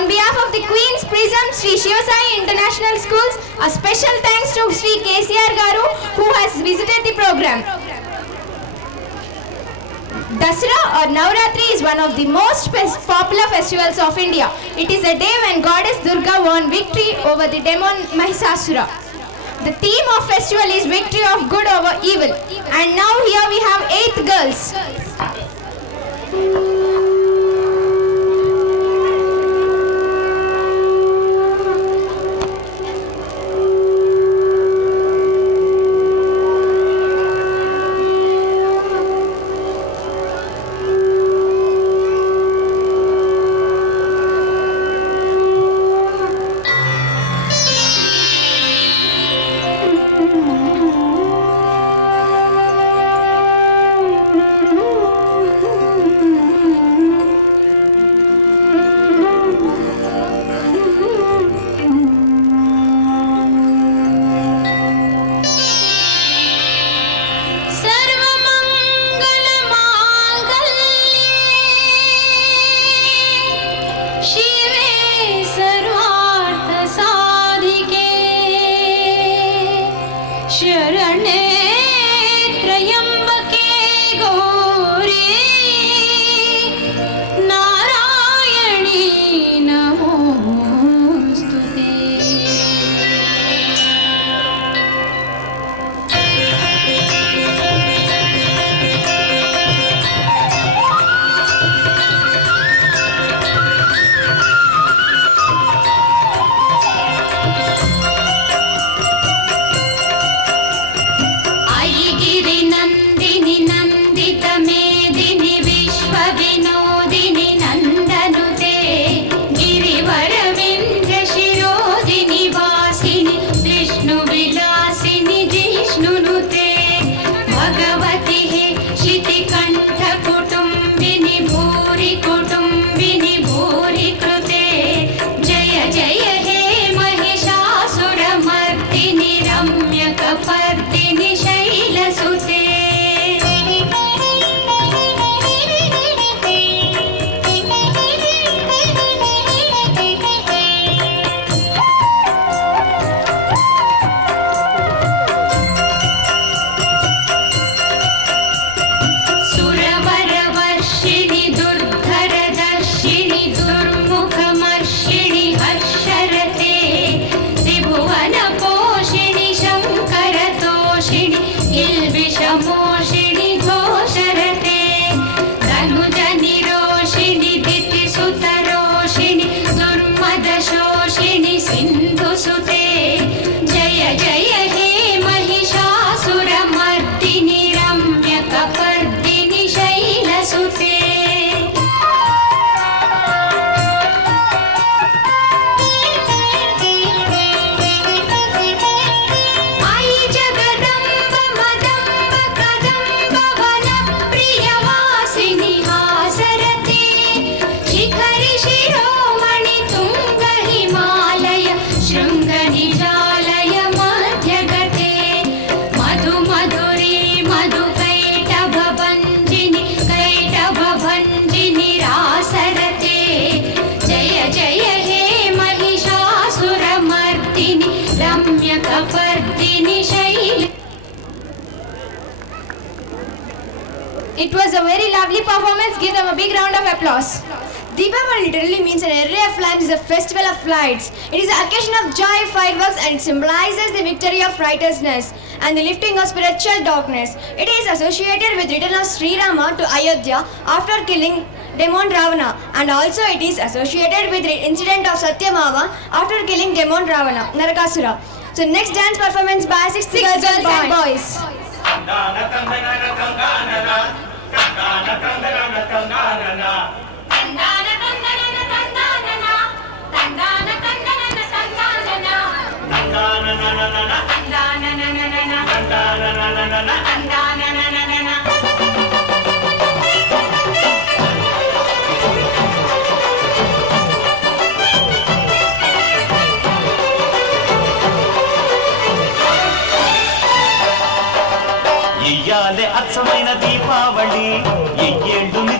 On behalf of the Queen's Prism Sri Shivasai International Schools, a special thanks to Sri KCR Garu who has visited the program. Dasara or Navratri is one of the most popular festivals of India. It is a day when Goddess Durga won victory over the demon Mahisasura. The theme of festival is victory of good over evil. And now here we have 8 girls. It was a very lovely performance. Give them a big round of applause. Deepavali literally means an array of lights. It is a festival of lights. It is an occasion of joy, fireworks, and it symbolizes the victory of righteousness and the lifting of spiritual darkness. It is associated with return of Sri Rama to Ayodhya after killing demon Ravana, and also it is associated with the incident of Satyamava after killing demon Ravana, Narakasura. So next dance performance by 6 girls and boys.